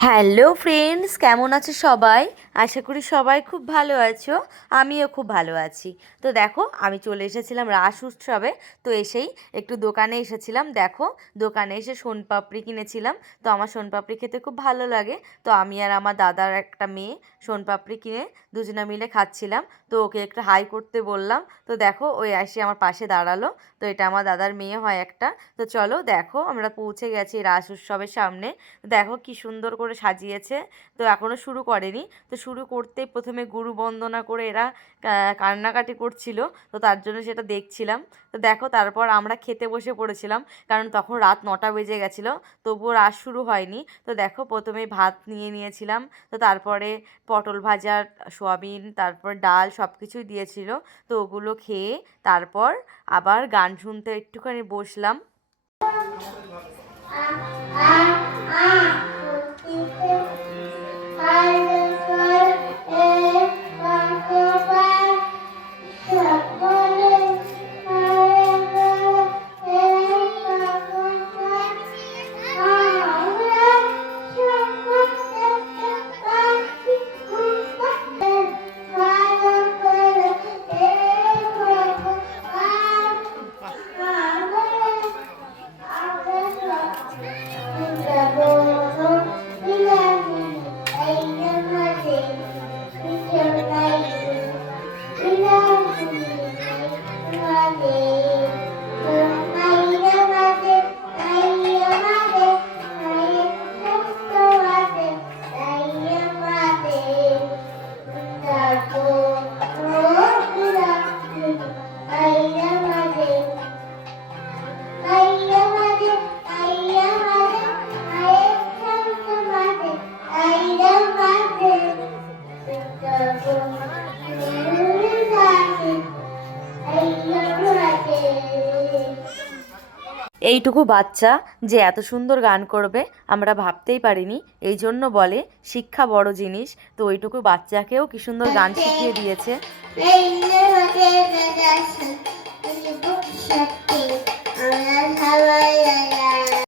Hello friends, কেমন আছো সবাই? আশা করি সবাই খুব ভালো আছো। আমিও খুব ভালো আছি। তো দেখো, আমি চলে এসেছিলাম রাস উৎসবে। তো এসেই একটু দোকানে এসেছিলাম। দেখো, দোকানে এসে সোনপাপড়ি কিনেছিলাম। তো আমার সোনপাপড়ি খেতে খুব ভালো লাগে। তো আমি আর আমার দাদার একটা মেয়ে সোনপাপড়ি কিনে দুজনে মিলে খাচ্ছিলাম। তো ওকে একটু হাই করতে বললাম। তো দেখো, ওই এসে আমার পাশে দাঁড়ালো। তো এটা আমার দাদার মেয়ে হয় একটা। তো চলো দেখো, আমরা পৌঁছে গেছি রাস উৎসবের সামনে। দেখো কি সুন্দর করে সাজিয়েছে। তো এখনও শুরু করেনি। তো শুরু করতেই প্রথমে গুরু বন্দনা করে এরা কান্নাকাটি করছিল। তো তার জন্য সেটা দেখছিলাম। তো দেখো, তারপর আমরা খেতে বসে পড়েছিলাম, কারণ তখন রাত 9টা বেজে গেছিলো, তবুও রাস শুরু হয়নি। তো দেখো, প্রথমে ভাত নিয়ে নিয়েছিলাম। তো তারপরে পটল ভাজা, সোয়াবিন, তারপর ডাল সব কিছুই দিয়েছিল। তো ওগুলো খেয়ে তারপর আবার গান শুনতে একটুখানি বসলাম। এইটুকু বাচ্চা যে এত সুন্দর গান করবে আমরা ভাবতেই পারিনি। এই জন্য বলে শিক্ষা বড় জিনিস। তো ওইটুকু বাচ্চাকেও কি সুন্দর গান শিখিয়ে দিয়েছে।